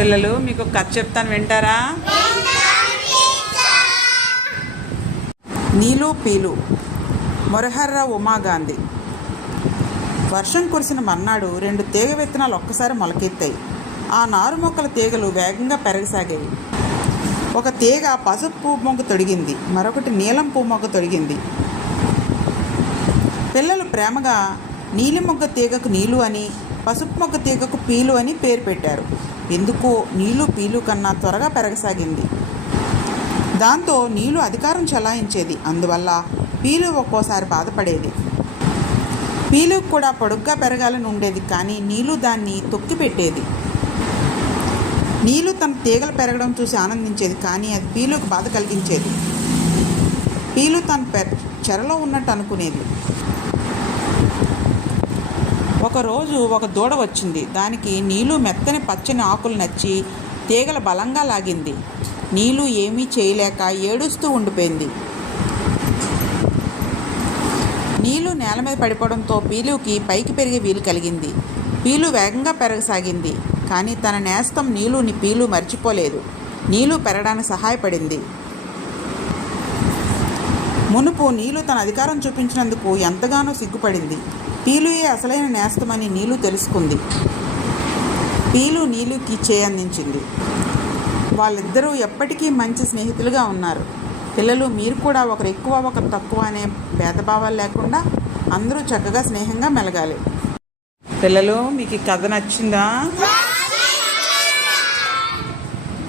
పిల్లలు మీకు కథ చెప్తాను, వింటారా? నీలు పీలు. మొరహర్ర ఉమాగాంధీ. వర్షం కురిసిన మర్నాడు 2 తీగ విత్తనాలు ఒక్కసారి మొలకెత్తాయి. ఆ నారు మొక్కల తీగలు వేగంగా పెరగసాగాయి. ఒక తీగ పసుపు పువ్వు మొగ్గ తొడిగింది, మరొకటి నీలం పువ్వు మొగ్గ తొడిగింది. పిల్లలు ప్రేమగా నీలి మొగ్గ తీగకు నీలు అని, పసుపు మొగ్గ తీగకు పీలు అని పేరు పెట్టారు. ఎందుకో నీలు పీలు కన్నా త్వరగా పెరగసాగింది. దాంతో నీలు అధికారం చెలాయించేది, అందువల్ల పీలు ఒక్కోసారి బాధపడేది. పీలుకు కూడా పొడుగ్గా పెరగాలని ఉండేది, కానీ నీలు దాన్ని తొక్కిపెట్టేది. నీలు తన తీగలు పెరగడం చూసి ఆనందించేది, కానీ అది పీలుకు బాధ కలిగించేది. పీలు తన చెరలో ఉన్నట్టు అనుకునేది. ఒకరోజు ఒక దూడ వచ్చింది. దానికి నీలు మెత్తని పచ్చని ఆకులు నచ్చి తీగలు బలంగా లాగింది. నీలు ఏమీ చేయలేక ఏడుస్తూ ఉండిపోయింది. నీలు నేల మీద పడిపోవడంతో పీలుకి పైకి పెరిగే వీలు కలిగింది. పీలు వేగంగా పెరగసాగింది, కానీ తన నేస్తం నీలుని పీలు మర్చిపోలేదు. నీలు పెరగడానికి సహాయపడింది. మునుపు నీలు తన అధికారం చూపించినందుకు ఎంతగానో సిగ్గుపడింది. పీలుయే అసలైన నేస్తమని నీలు తెలుసుకుంది. పీలు నీలుకి చేయందించింది. వాళ్ళిద్దరూ ఎప్పటికీ మంచి స్నేహితులుగా ఉన్నారు. పిల్లలు, మీరు కూడా ఒకరు ఎక్కువ ఒకరు తక్కువ అనే భేదభావాలు లేకుండా అందరూ చక్కగా స్నేహంగా మెలగాలి. పిల్లలు, మీకు ఈ కథ నచ్చిందా?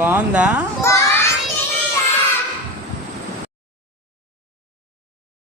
బాగుందా?